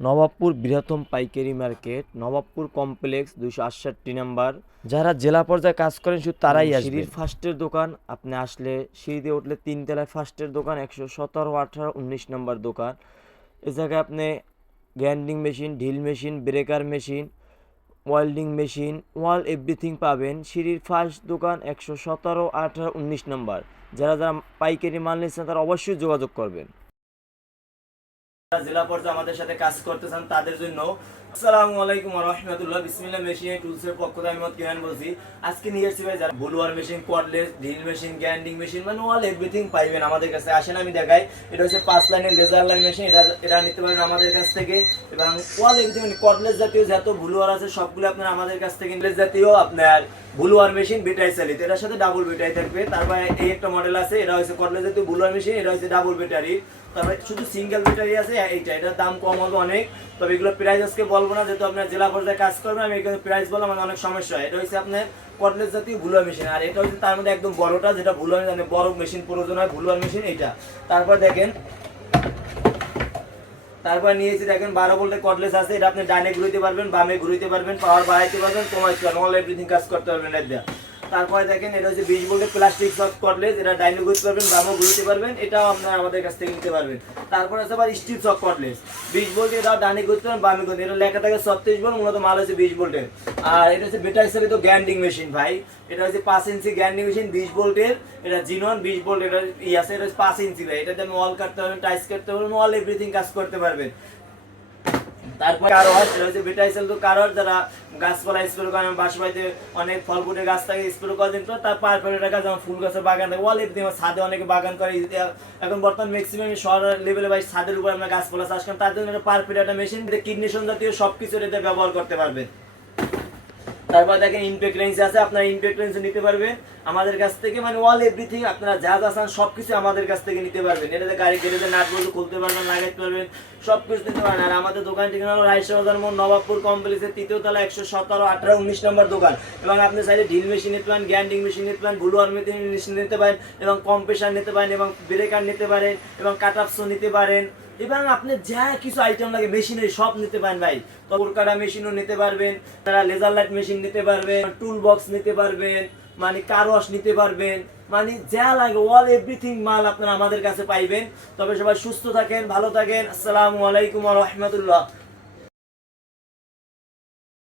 নবাবপুর বৃহত্তম পাইকারি market, Nawabpur complex 268 number. যারা জেলা পর্যায়ে কাজ করেন শুধু তারাই আসবেন। সিঁড়ির ফার্স্টের দোকান, আপনি আসলে সিঁড়ি দিয়ে উঠলে 3 তলায় ফার্স্টের দোকান, 117, 18, 19 নম্বর দোকান। এ জায়গায় আপনি grinding machine, drill machine, breaker machine, welding machine, all everything পাবেন। সিঁড়ির ফার্স্ট দোকান, 117, 18, 19 নম্বর। যারা যারা পাইকারি মাল নিচ্ছেন তারা অবশ্যই যোগাযোগ করবেন। জেলা পর্যায়ে আমাদের সাথে কাজ করতে চান তাদের জন্য আসসালামু আলাইকুম ওয়া রাহমাতুল্লাহ। বিসমিল্লাহ মেশিন টুলসের পক্ষ থেকে আমি কিয়ান বলছি। আজকে নিয়ে এসেছি ভাই যারা blower machine, cordless, drill machine, grinding machine, মানে অল এভরিথিং পাইবেন আমাদের কাছে। আসেন আমি দেখাই। এটা হচ্ছে 5 লাইনের লেজার লাইন মেশিন। এটা নিতে পারবেন আমাদের কাছ থেকে। এবং অল এভরিথিং মানে কর্ডলেস জাতীয় যত বুলওয়ার আছে সবগুলো আপনারা আমাদের কাছ থেকে। লেজার জাতীয় আপনার বুলওয়ার মেশিন বেটাই চালিত, এটার সাথে ডাবল বেটারি থাকবে। তারপরে এই একটা মডেল আছে, এটা হচ্ছে কর্ডলেস জাতীয় বুলওয়ার মেশিন, এটা হচ্ছে ডাবল ব্যাটারি। তারপরে শুধু সিঙ্গেল ব্যাটারি আছে এইটা, এটার দাম কম হবে অনেক। তবে এগুলো প্রাইস আজকে বলবো না, যেহেতু আপনার জেলা পর্যায়ে কাজ করবেন। আমি এখানে প্রাইস বললাম আমার অনেক সমস্যা হয়। এটা হচ্ছে আপনার কর্ডলেস জাতীয় বুলওয়ার মেশিন, আর এটা হচ্ছে তার মধ্যে একদম বড়টা, যেটা বুলওয়ার মানে বড় মেশিন প্রয়োজন হয় বুলওয়ার মেশিন এইটা। তারপর দেখেন, তারপর নিয়েছি দেখেন 12 ভোল্টের কর্ডলেস আছে। এটা আপনি ডাইনে ঘুরাইতে পারবেন, বামে ঘুরাইতে পারবেন, পাওয়ার বাড়াইতে পারবেন, কমাইতে পারবেন, অল এভরিথিং কাজ করতে পারবেন এটা দিয়ে। তারপরে দেখেন এটা হচ্ছে 20 ভোল্টের প্লাস্টিক সফট কর্ডলেস। এটা ডাইনে ঘুরতে পারবেন, বামে ঘুরাইতে পারবেন, এটাও আপনারা আমাদের কাছ থেকে নিতে পারবেন। তারপর আছে আবার স্টিল সফট কর্ডলেস 20 ভোল্ট, এটাও ডাইনে ঘুরতে পারবেন, বামে ঘুরতে। এটা লেখা থাকে 36 ভোল্ট, মূলত মাল হচ্ছে 20 ভোল্টের। আর এটা হচ্ছে ব্যাটারি চালিত গ্রাইন্ডিং মেশিন ভাই। এটা হচ্ছে 5 ইঞ্চি গ্রাইন্ডিং মেশিন 20 ভোল্টের। এটা জিনন 20 ভোল্ট, এটা আছে, এটা 5 ইঞ্চি ভাই। এটাতে আমি ওয়াল কাটতে পারবেন, টাইস কাটতে পারবেন, অল এভরিথিং কাজ করতে পারবেন। তারপরে আরো হয়, সেটা হচ্ছে বেটাই সেল। তো কারোর যারা গাছপালা স্প্রে করেন, বাসা বাড়িতে অনেক ফল ফুটের গাছ থাকে, স্প্রে করেন, তো তার পারপরে টাকা যেমন ফুল গাছের বাগান থাকে, অল এভরিথিং। ছাদে অনেকে বাগান করে এখন বর্তমান ম্যাক্সিমাম শহর লেভেলে ভাই ছাদের উপর আমরা গাছপালা চাষ করেন, তার জন্য পারপেট একটা মেশিন কিডনিশন জাতীয় সবকিছু এতে ব্যবহার করতে পারবেন। তারপর দেখেন ইনপেক্ট রেঞ্জ আছে, আপনারা ইনপেক্ট রেঞ্জ নিতে পারবেন আমাদের কাছ থেকে, মানে অল এভরিথিং আপনারা যা যা চান সবকিছু আমাদের কাছ থেকে নিতে পারবেন। এটাতে গাড়ি গ্যারেজে নাট বলতে খুলতে পারবেন, লাগাইতে পারবেন, সবকিছু নিতে পারেন। আর আমাদের দোকান ঠিকানা হলো রায়শা বাজার মোড়, নবাবপুর কমপ্লেক্সের 3য় তলা, 117, 18, 19 নম্বর দোকান। এবং আপনি চাইলে ঢিল মেশিন নিতে পারেন, গ্রাইন্ডিং মেশিন নিতে পারেন, বুলওয়ার মেশিন নিতে পারেন, এবং কম্প্রেসার নিতে পারেন, এবং ব্রেকার নিতে পারেন, এবং কাটাপসো নিতে পারেন, এবং আপনি যা কিছু আইটেম লাগে মেশিনের সব নিতে পারেন ভাই। তবুর কাটা মেশিনও নিতে পারবেন, তারা লেজার লাইট মেশিন নিতে পারবেন, টুল বক্স নিতে পারবেন, মানে কার ওয়াশ নিতে পারবেন, মানে যা লাগে অল এভরিথিং মাল আপনারা আমাদের কাছে পাইবেন। তবে সবাই সুস্থ থাকেন, ভালো থাকেন। আসসালামু আলাইকুম ওয়া রাহমাতুল্লাহ।